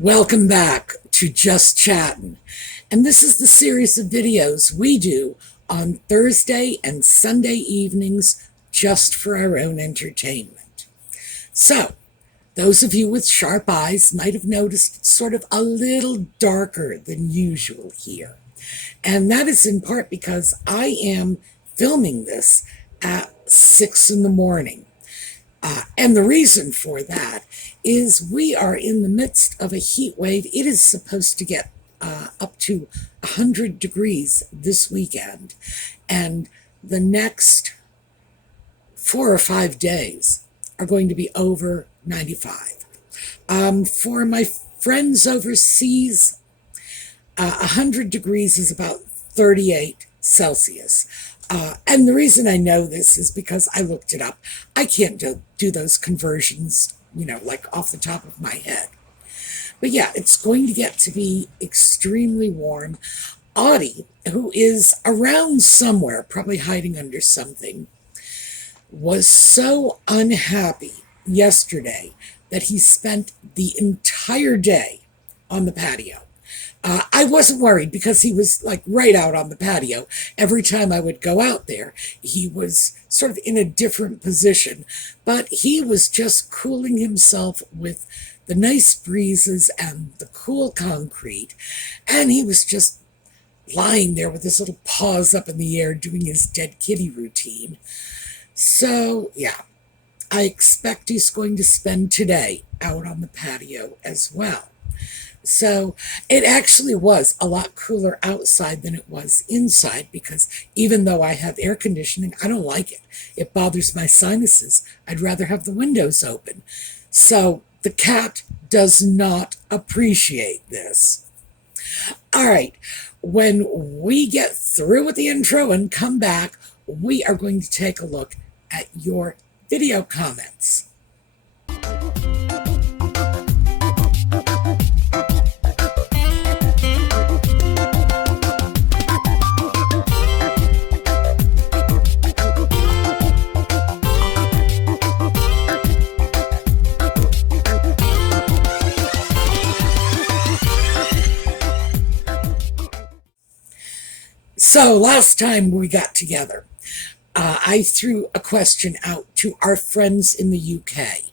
Welcome back to Just Chattin', and this is the series of videos we do on Thursday and Sunday evenings just for our own entertainment. So, those of you with sharp eyes might have noticed it's sort of a little darker than usual here, and that is in part because I am filming this at 6 in the morning. And the reason for that is we are in the midst of a heat wave. It is supposed to get up to 100 degrees this weekend. And the next 4 or 5 days are going to be over 95. For my friends overseas, 100 degrees is about 38 Celsius. And the reason I know this is because I looked it up. I can't do those conversions, like off the top of my head. But yeah, it's going to get to be extremely warm. Audie, who is around somewhere, probably hiding under something, was so unhappy yesterday that he spent the entire day on the patio. I wasn't worried because he was like right out on the patio. Every time I would go out there, he was sort of in a different position, but he was just cooling himself with the nice breezes and the cool concrete. And he was just lying there with his little paws up in the air doing his dead kitty routine. So yeah, I expect he's going to spend today out on the patio as well. So it actually was a lot cooler outside than it was inside because even though I have air conditioning, I don't like it. It bothers my sinuses. I'd rather have the windows open. So the cat does not appreciate this. All right, when we get through with the intro and come back, we are going to take a look at your video comments. So last time we got together, I threw a question out to our friends in the UK.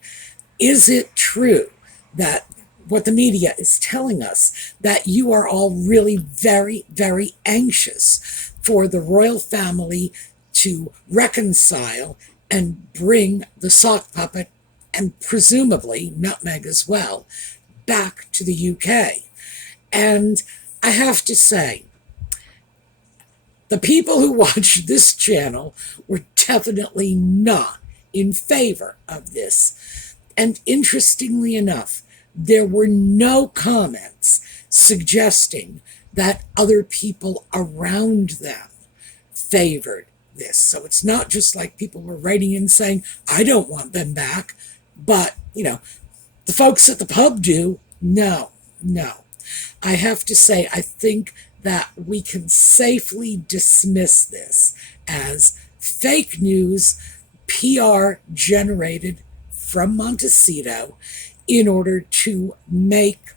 Is it true that what the media is telling us, that you are all really very, very anxious for the royal family to reconcile and bring the sock puppet, and presumably Nutmeg as well, back to the UK? And I have to say, the people who watch this channel were definitely not in favor of this. And interestingly enough, there were no comments suggesting that other people around them favored this. So it's not just like people were writing in saying, I don't want them back, but, the folks at the pub do. No. I have to say, I think that we can safely dismiss this as fake news, PR generated from Montecito in order to make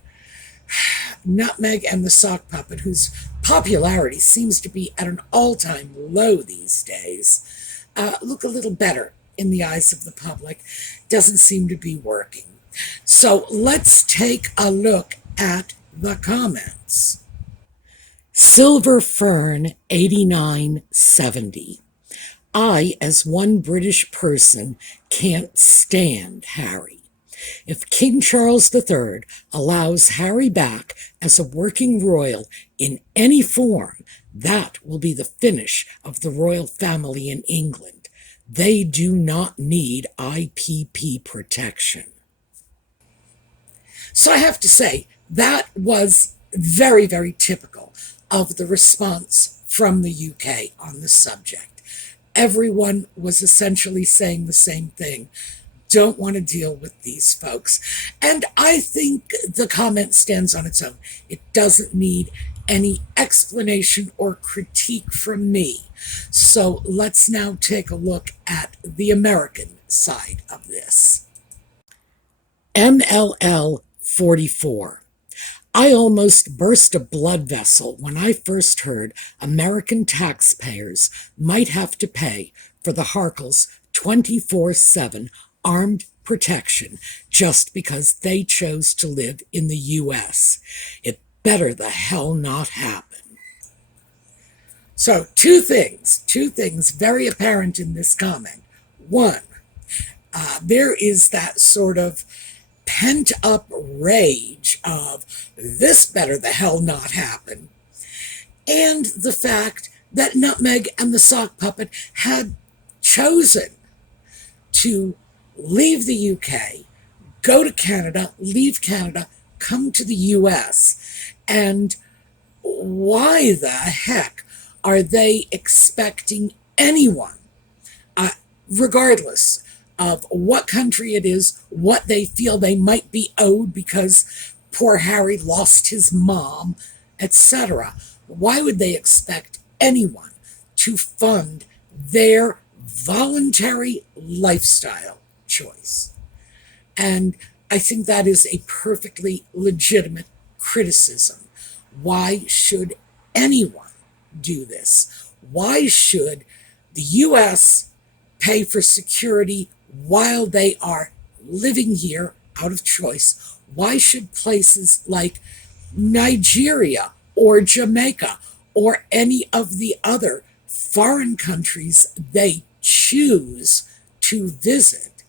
Nutmeg and the sock puppet, whose popularity seems to be at an all-time low these days, look a little better in the eyes of the public. Doesn't seem to be working. So let's take a look at the comments. Silver Fern 8970. I, as one British person, can't stand Harry. If King Charles III allows Harry back as a working royal in any form, that will be the finish of the royal family in England. They do not need IPP protection. So I have to say, that was very, very typical of the response from the UK on the subject. Everyone was essentially saying the same thing. Don't want to deal with these folks. And I think the comment stands on its own. It doesn't need any explanation or critique from me. So let's now take a look at the American side of this. MLL 44. I almost burst a blood vessel when I first heard American taxpayers might have to pay for the Harkles' 24/7 armed protection just because they chose to live in the U.S. It better the hell not happen. So, two things very apparent in this comment. One, there is that sort of pent up rage of this better the hell not happen, and the fact that Nutmeg and the Sock Puppet had chosen to leave the UK, go to Canada, leave Canada, come to the US. And why the heck are they expecting anyone, regardless of what country it is, what they feel they might be owed because poor Harry lost his mom, etc.? Why would they expect anyone to fund their voluntary lifestyle choice? And I think that is a perfectly legitimate criticism. Why should anyone do this? Why should the U.S. pay for security while they are living here out of choice? Why should places like Nigeria or Jamaica or any of the other foreign countries they choose to visit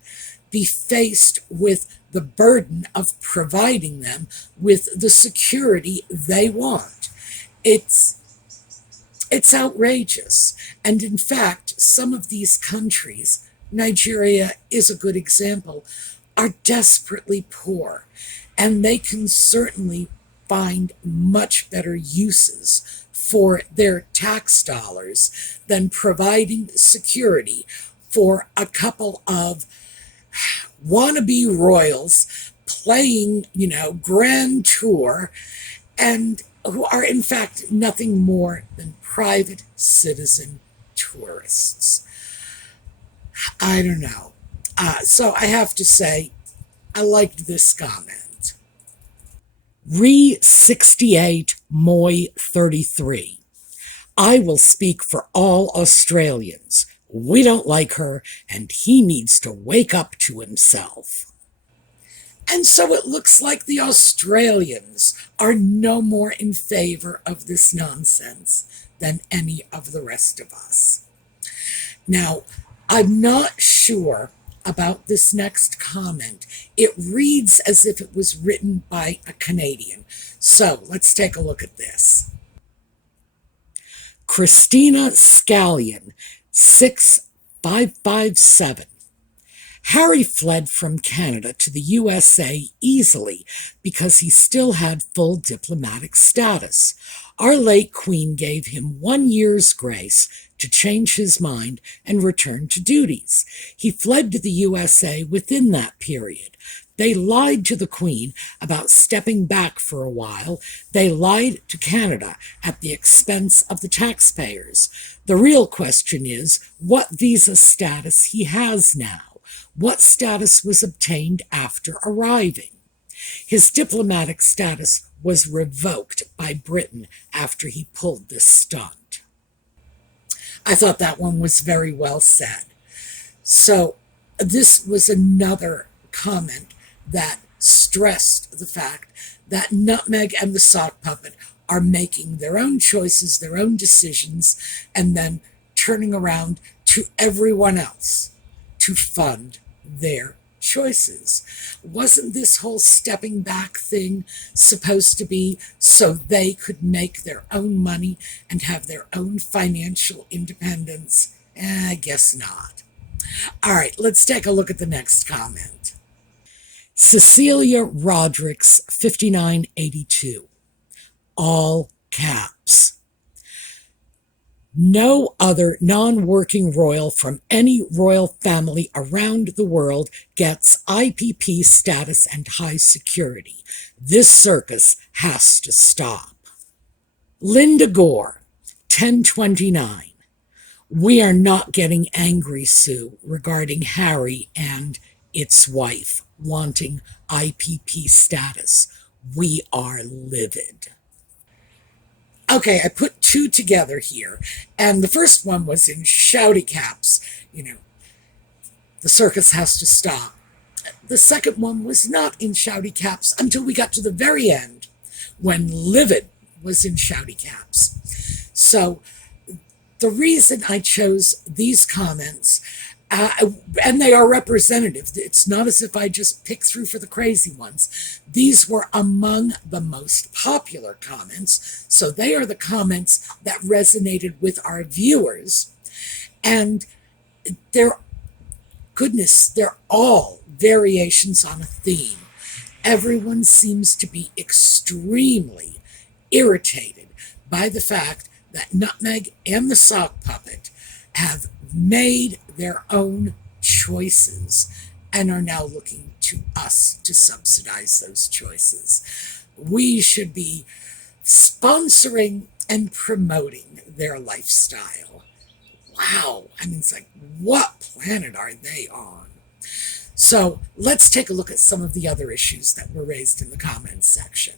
be faced with the burden of providing them with the security they want? It's outrageous. And in fact, some of these countries, Nigeria is a good example, are desperately poor. And they can certainly find much better uses for their tax dollars than providing security for a couple of wannabe royals playing, grand tour, and who are in fact nothing more than private citizen tourists. I don't know. So I have to say, I liked this comment. Re68 Moy 33. I will speak for all Australians. We don't like her, and he needs to wake up to himself. And so it looks like the Australians are no more in favor of this nonsense than any of the rest of us. Now, I'm not sure about this next comment. It reads as if it was written by a Canadian. So let's take a look at this. Christina Scallion, 6557. Harry fled from Canada to the USA easily because he still had full diplomatic status. Our late Queen gave him 1 year's grace to change his mind and return to duties. He fled to the USA within that period. They lied to the Queen about stepping back for a while. They lied to Canada at the expense of the taxpayers. The real question is what visa status he has now. What status was obtained after arriving? His diplomatic status was revoked by Britain after he pulled this stunt. I thought that one was very well said. So this was another comment that stressed the fact that Nutmeg and the Sock Puppet are making their own choices, their own decisions, and then turning around to everyone else to fund their choices. Wasn't this whole stepping back thing supposed to be so they could make their own money and have their own financial independence? I guess not. All right, let's take a look at the next comment. Cecilia Rodericks, 5982. All caps. No other non-working royal from any royal family around the world gets IPP status and high security. This circus has to stop. Linda Gore, 1029. We are not getting angry, Sue, regarding Harry and its wife wanting IPP status. We are livid. Okay, I put two together here, and the first one was in shouty caps. You know, the circus has to stop. The second one was not in shouty caps until we got to the very end, when livid was in shouty caps. So the reason I chose these comments, and they are representative, it's not as if I just picked through for the crazy ones. These were among the most popular comments, so they are the comments that resonated with our viewers. And they're all variations on a theme. Everyone seems to be extremely irritated by the fact that Nutmeg and the sock puppet have made their own choices and are now looking to us to subsidize those choices. We should be sponsoring and promoting their lifestyle. Wow, I mean, it's like, what planet are they on? So let's take a look at some of the other issues that were raised in the comments section.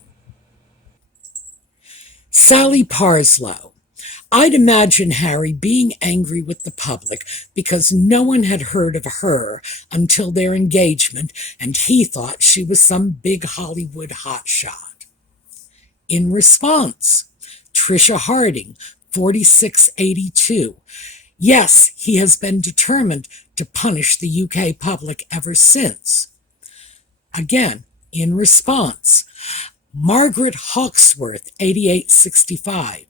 Sally Parslow. I'd imagine Harry being angry with the public because no one had heard of her until their engagement, and he thought she was some big Hollywood hotshot. In response, Trisha Harding, 4682. Yes, he has been determined to punish the UK public ever since. Again, in response, Margaret Hawksworth, 8865.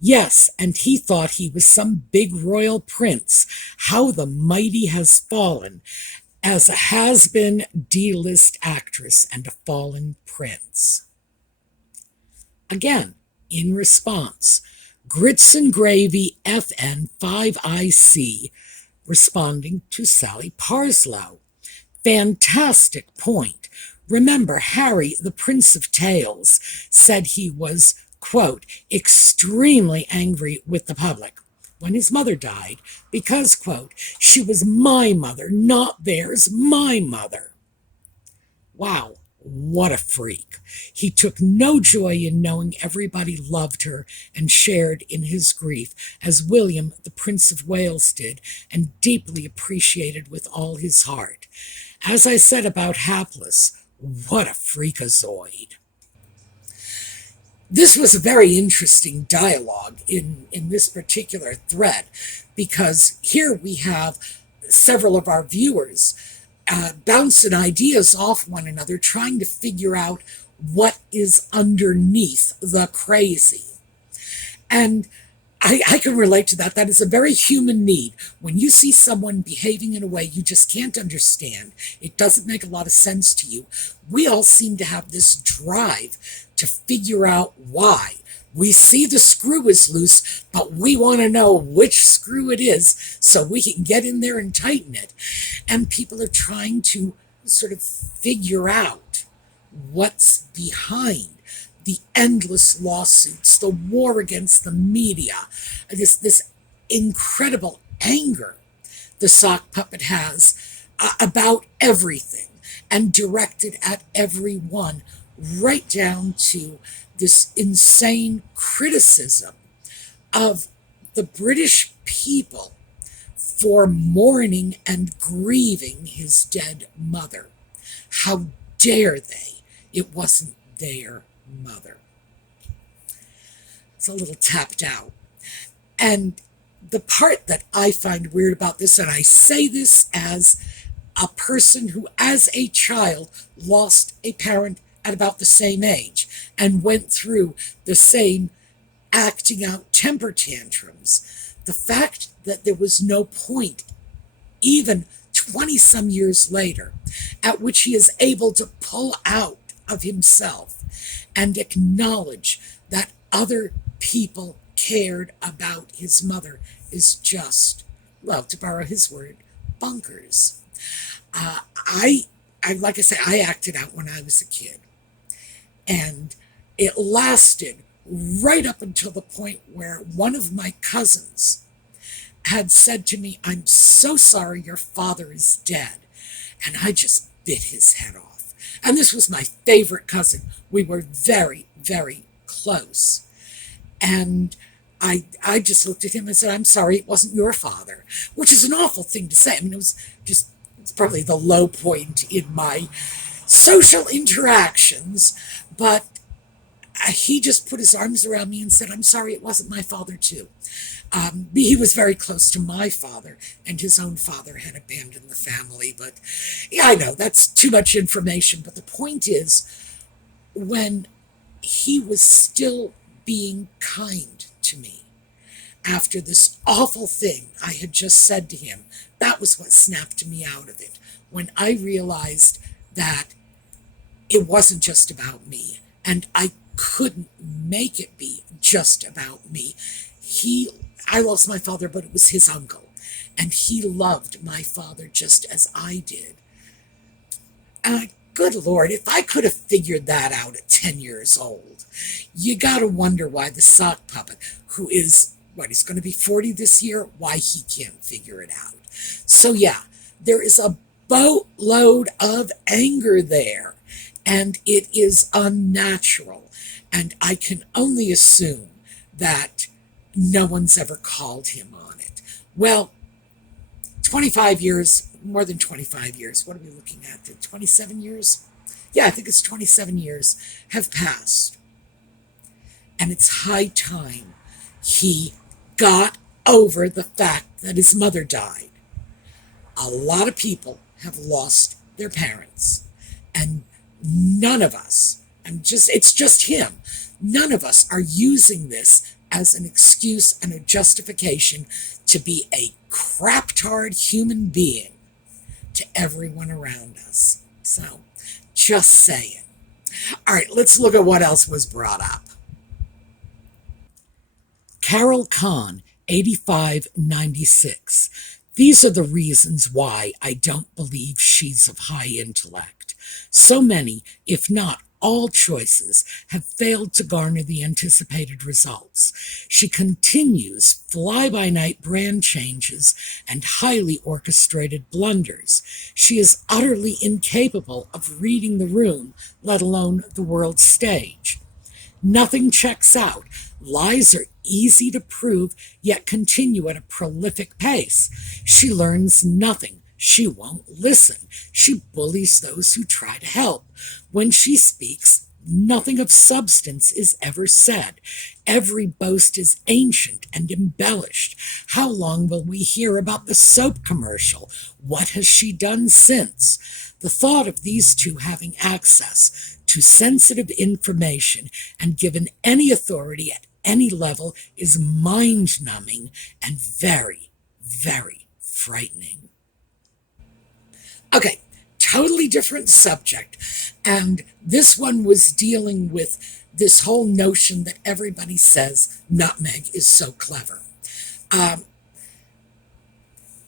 Yes, and he thought he was some big royal prince. How the mighty has fallen, as a has-been D-list actress and a fallen prince. Again, in response, Grits and Gravy FN 5IC, responding to Sally Parslow. Fantastic point. Remember, Harry, the Prince of Tales, said he was, quote, extremely angry with the public when his mother died because, quote, she was my mother, not theirs, my mother. Wow, what a freak. He took no joy in knowing everybody loved her and shared in his grief, as William, the Prince of Wales, did, and deeply appreciated with all his heart. As I said about Hapless, what a freakazoid. This was a very interesting dialogue in this particular thread, because here we have several of our viewers bouncing ideas off one another, trying to figure out what is underneath the crazy. And I can relate to that. That is a very human need. When you see someone behaving in a way you just can't understand, it doesn't make a lot of sense to you. We all seem to have this drive to figure out why. We see the screw is loose, but we want to know which screw it is so we can get in there and tighten it. And people are trying to sort of figure out what's behind the endless lawsuits, the war against the media, this incredible anger the sock puppet has about everything and directed at everyone, right down to this insane criticism of the British people for mourning and grieving his dead mother. How dare they? It wasn't their mother. It's a little tapped out. And the part that I find weird about this, and I say this as a person who as a child lost a parent at about the same age and went through the same acting out temper tantrums, the fact that there was no point, even 20-some years later, at which he is able to pull out of himself and acknowledge that other people cared about his mother is just, well, to borrow his word, bonkers. I like I say, I acted out when I was a kid. And it lasted right up until the point where one of my cousins had said to me, "I'm so sorry your father is dead." And I just bit his head off. And this was my favorite cousin. We were very, very close. And I just looked at him and said, I'm sorry, it wasn't your father, which is an awful thing to say. I mean, it's probably the low point in my social interactions, but he just put his arms around me and said, I'm sorry, it wasn't my father, too. He was very close to my father, and his own father had abandoned the family. But yeah, I know that's too much information. But the point is, when he was still being kind to me after this awful thing I had just said to him, that was what snapped me out of it. When I realized that it wasn't just about me, and I couldn't make it be just about me. I lost my father, but it was his uncle, and he loved my father just as I did. And good Lord, if I could have figured that out at 10 years old, you gotta wonder why the sock puppet, who is, he's gonna be 40 this year, why he can't figure it out. So yeah, there is a boatload of anger there, and it is unnatural. And I can only assume that no one's ever called him on it. Well, 25 years, more than 25 years, what are we looking at? 27 years? Yeah, I think it's 27 years have passed. And it's high time he got over the fact that his mother died. A lot of people have lost their parents, and none of us, it's just him, none of us are using this as an excuse and a justification to be a crap-tard human being to everyone around us. So, just saying. All right, let's look at what else was brought up. Carol Kahn, 8596. These are the reasons why I don't believe she's of high intellect. So many, if not all choices, have failed to garner the anticipated results. She continues fly-by-night brand changes and highly orchestrated blunders. She is utterly incapable of reading the room, let alone the world stage. Nothing checks out. Lies are easy to prove, yet continue at a prolific pace. She learns nothing. She won't listen. She bullies those who try to help. When she speaks, nothing of substance is ever said. Every boast is ancient and embellished. How long will we hear about the soap commercial? What has she done since? The thought of these two having access to sensitive information and given any authority at any level is mind-numbing and very, very frightening. Okay, totally different subject. And this one was dealing with this whole notion that everybody says nutmeg is so clever.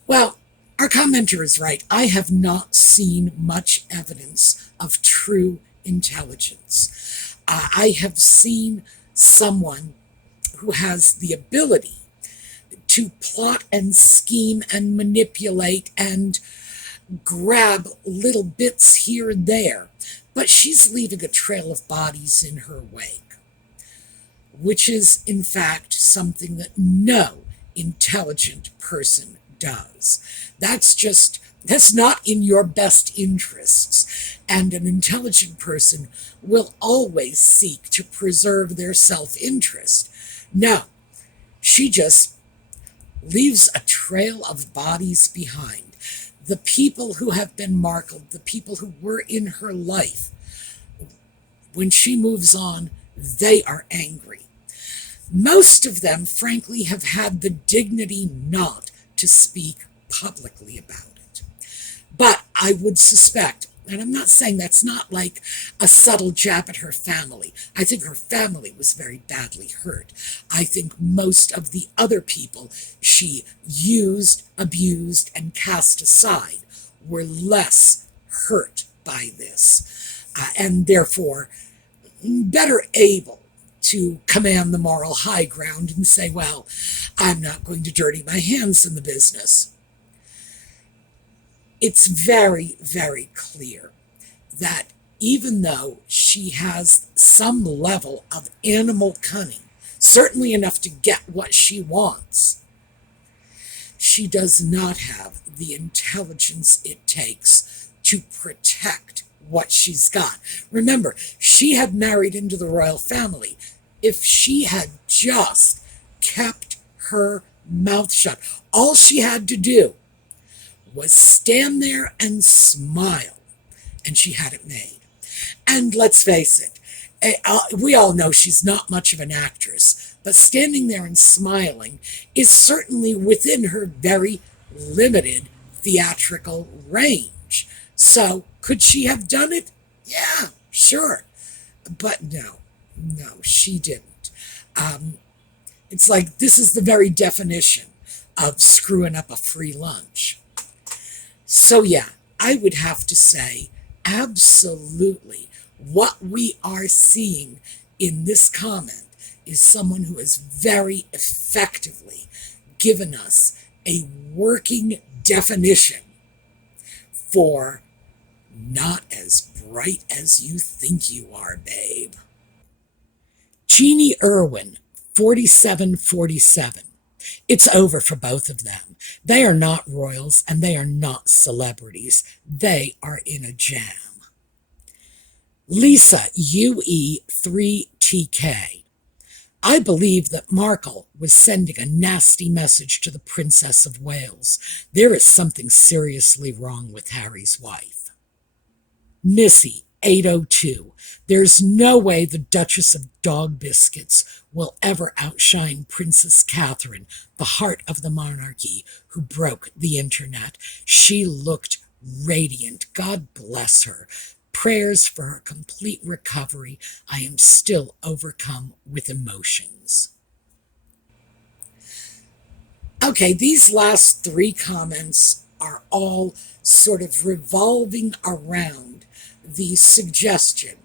Well, our commenter is right. I have not seen much evidence of true intelligence. I have seen someone who has the ability to plot and scheme and manipulate and grab little bits here and there, but she's leaving a trail of bodies in her wake, which is, in fact, something that no intelligent person does. That's not in your best interests, and an intelligent person will always seek to preserve their self-interest. No, she just leaves a trail of bodies behind. The people who have been marked, the people who were in her life, when she moves on, they are angry. Most of them, frankly, have had the dignity not to speak publicly about it. But I would suspect, and I'm not saying that's not like a subtle jab at her family. I think her family was very badly hurt. I think most of the other people she used, abused, and cast aside were less hurt by this, and therefore better able to command the moral high ground and say, well, I'm not going to dirty my hands in the business. It's very, very clear that even though she has some level of animal cunning, certainly enough to get what she wants, she does not have the intelligence it takes to protect what she's got. Remember, she had married into the royal family. If she had just kept her mouth shut, all she had to do was stand there and smile, and she had it made. And let's face it, we all know she's not much of an actress, but standing there and smiling is certainly within her very limited theatrical range. So, could she have done it? Yeah, sure. But no, she didn't. It's like this is the very definition of screwing up a free lunch. So yeah, I would have to say, absolutely, what we are seeing in this comment is someone who has very effectively given us a working definition for not as bright as you think you are, babe. Jeannie Irwin, 4747. It's over for both of them. They are not royals and they are not celebrities. They are in a jam. Lisa, UE3TK. I believe that Markle was sending a nasty message to the Princess of Wales. There is something seriously wrong with Harry's wife. Missy, 802. There's no way the Duchess of Dog Biscuits will ever outshine Princess Catherine, the heart of the monarchy, who broke the internet. She looked radiant. God bless her. Prayers for her complete recovery. I am still overcome with emotions. Okay, these last three comments are all sort of revolving around the suggestion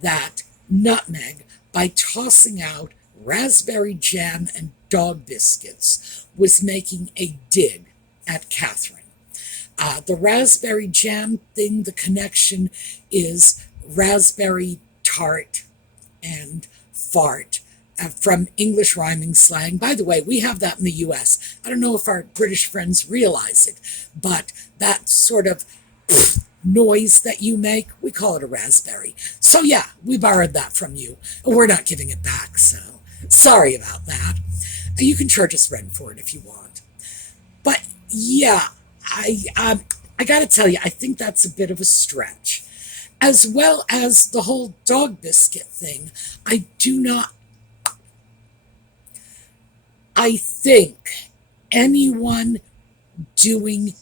that Nutmeg, by tossing out raspberry jam and dog biscuits, was making a dig at Catherine. The raspberry jam thing, the connection is raspberry tart and fart from English rhyming slang. By the way, we have that in the U.S. I don't know if our British friends realize it, but that sort of noise that you make, we call it a raspberry. So yeah, we borrowed that from you. We're not giving it back, so sorry about that. You can charge us rent for it if you want. But yeah, I gotta tell you, I think that's a bit of a stretch. As well as the whole dog biscuit thing, I think anyone doing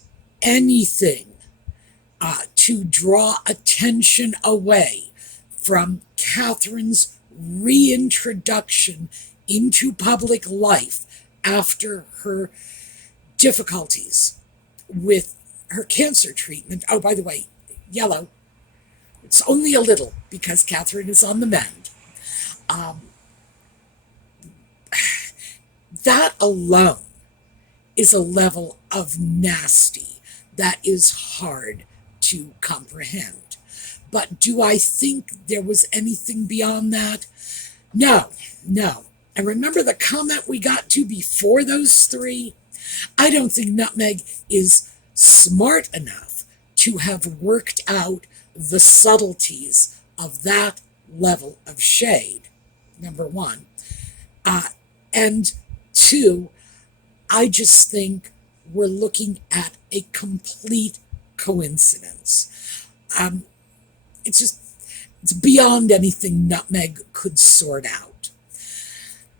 anything to draw attention away from Catherine's reintroduction into public life after her difficulties with her cancer treatment. Oh, by the way, yellow. It's only a little because Catherine is on the mend. That alone is a level of nasty that is hard to comprehend. But do I think there was anything beyond that? No. And remember the comment we got to before those three? I don't think Nutmeg is smart enough to have worked out the subtleties of that level of shade, number one. And two, I just think we're looking at a complete coincidence. It's beyond anything Nutmeg could sort out.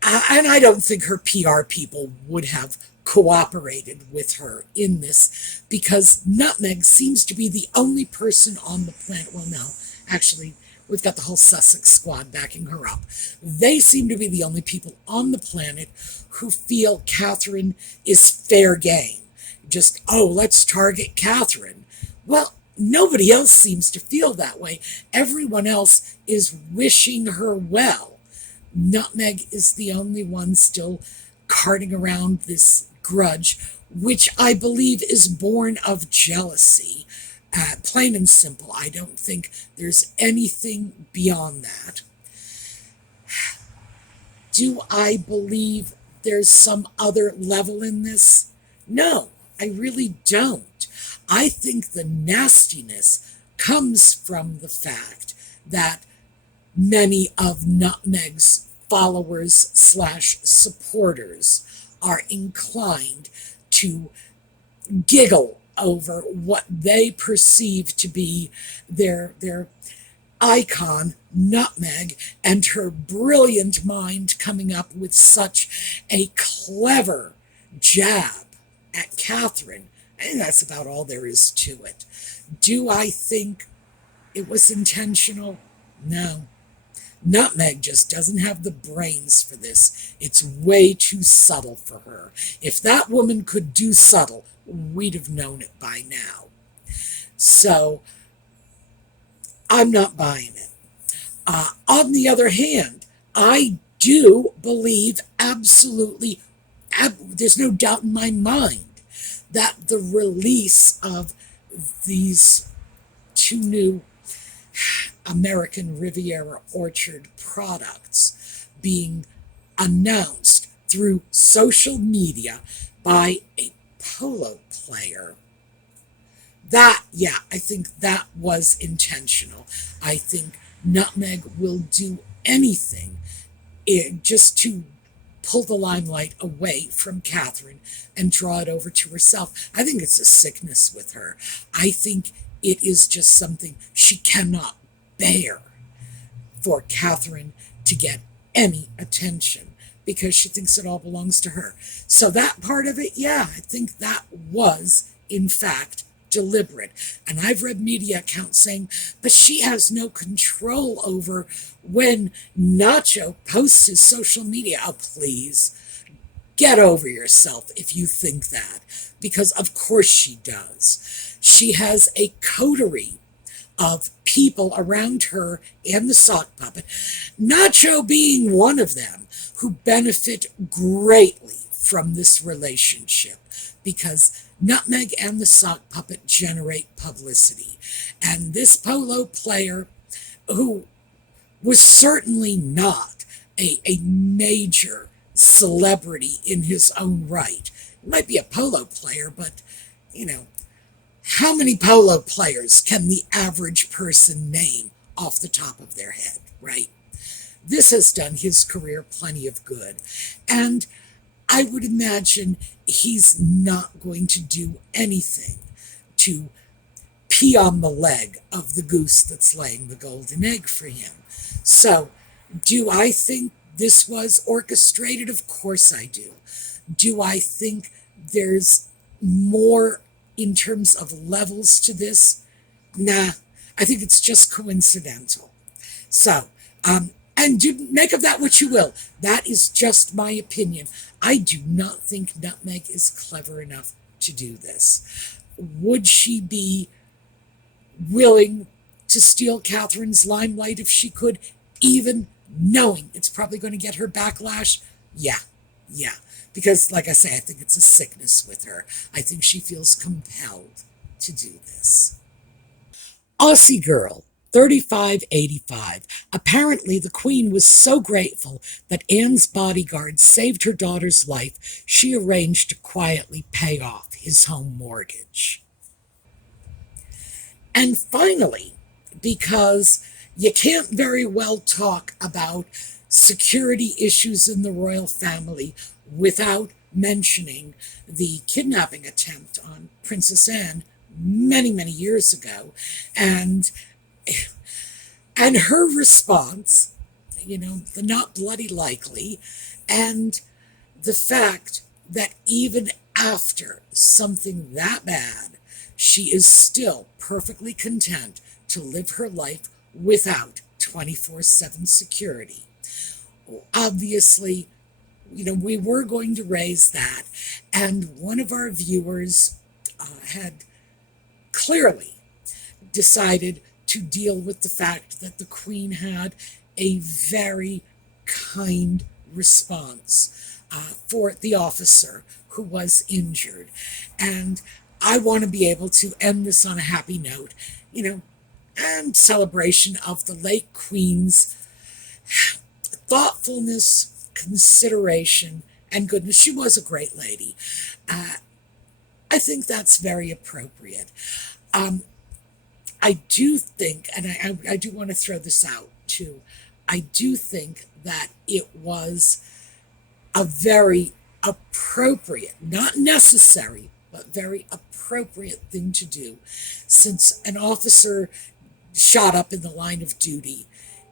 And I don't think her PR people would have cooperated with her in this, because Nutmeg seems to be the only person on the planet. Well, no, actually, we've got the whole Sussex squad backing her up. They seem to be the only people on the planet who feel Catherine is fair game. Just, oh, let's target Catherine. Well, nobody else seems to feel that way. Everyone else is wishing her well. Nutmeg is the only one still carting around this grudge, which I believe is born of jealousy. Plain and simple. I don't think there's anything beyond that. Do I believe there's some other level in this? No, I really don't. I think the nastiness comes from the fact that many of Nutmeg's followers slash supporters are inclined to giggle over what they perceive to be their icon, Nutmeg, and her brilliant mind coming up with such a clever jab at Catherine. And that's about all there is to it. Do I think it was intentional? No. Nutmeg just doesn't have the brains for this. It's way too subtle for her. If that woman could do subtle, we'd have known it by now. So, I'm not buying it. On the other hand, I do believe absolutely, there's no doubt in my mind that the release of these two new American Riviera Orchard products being announced through social media by a polo player, that, yeah, I think that was intentional. I think Nutmeg will do anything just to pull the limelight away from Catherine and draw it over to herself. I think it's a sickness with her. I think it is just something she cannot bear for Catherine to get any attention because she thinks it all belongs to her. So that part of it, yeah, I think that was, in fact, deliberate. And I've read media accounts saying, but she has no control over when Nacho posts his social media. Oh, please, get over yourself if you think that, because of course she does. She has a coterie of people around her and the sock puppet, Nacho being one of them, who benefit greatly from this relationship because Nutmeg and the sock puppet generate publicity. And this polo player, who was certainly not a major celebrity in his own right, he might be a polo player, but, you know, how many polo players can the average person name off the top of their head, right? This has done his career plenty of good. And I would imagine he's not going to do anything to pee on the leg of the goose that's laying the golden egg for him. So, do I think this was orchestrated? Of course I do. Do I think there's more in terms of levels to this? Nah, I think it's just coincidental. So, and do make of that what you will. That is just my opinion. I do not think Nutmeg is clever enough to do this. Would she be willing to steal Catherine's limelight if she could, even knowing it's probably going to get her backlash? Yeah. Because, like I say, I think it's a sickness with her. I think she feels compelled to do this. Aussie girl, 3585. Apparently, the Queen was so grateful that Anne's bodyguard saved her daughter's life, she arranged to quietly pay off his home mortgage. And finally, because you can't very well talk about security issues in the royal family without mentioning the kidnapping attempt on Princess Anne many, many years ago, and her response, the not bloody likely, and the fact that even after something that bad, she is still perfectly content to live her life without 24/7 security. Obviously, we were going to raise that, and one of our viewers had clearly decided to deal with the fact that the Queen had a very kind response for the officer who was injured. And I want to be able to end this on a happy note, you know, and celebration of the late Queen's thoughtfulness, consideration, and goodness. She was a great lady. I think that's very appropriate. Um, I do think, and I do want to throw this out too, I do think that it was a very appropriate, not necessary, but very appropriate thing to do, since an officer shot up in the line of duty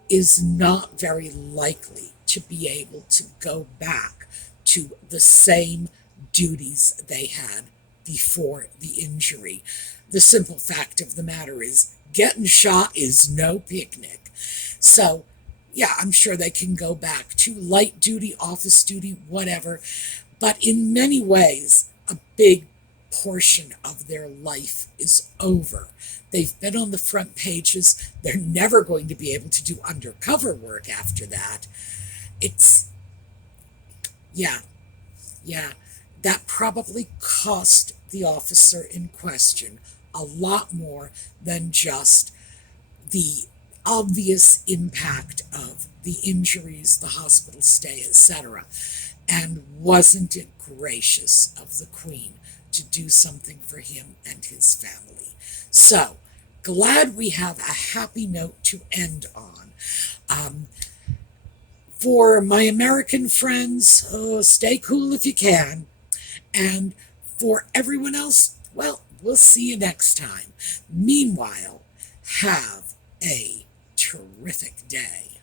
is not very likely to be able to go back to the same duties they had before the injury. The simple fact of the matter is, getting shot is no picnic. So, yeah, I'm sure they can go back to light duty, office duty, whatever. But in many ways, a big portion of their life is over. They've been on the front pages. They're never going to be able to do undercover work after that. It's, yeah, yeah, that probably cost the officer in question a lot more than just the obvious impact of the injuries, the hospital stay, etc. And wasn't it gracious of the Queen to do something for him and his family? So, glad we have a happy note to end on. For my American friends, oh, stay cool if you can. And for everyone else, well, we'll see you next time. Meanwhile, have a terrific day.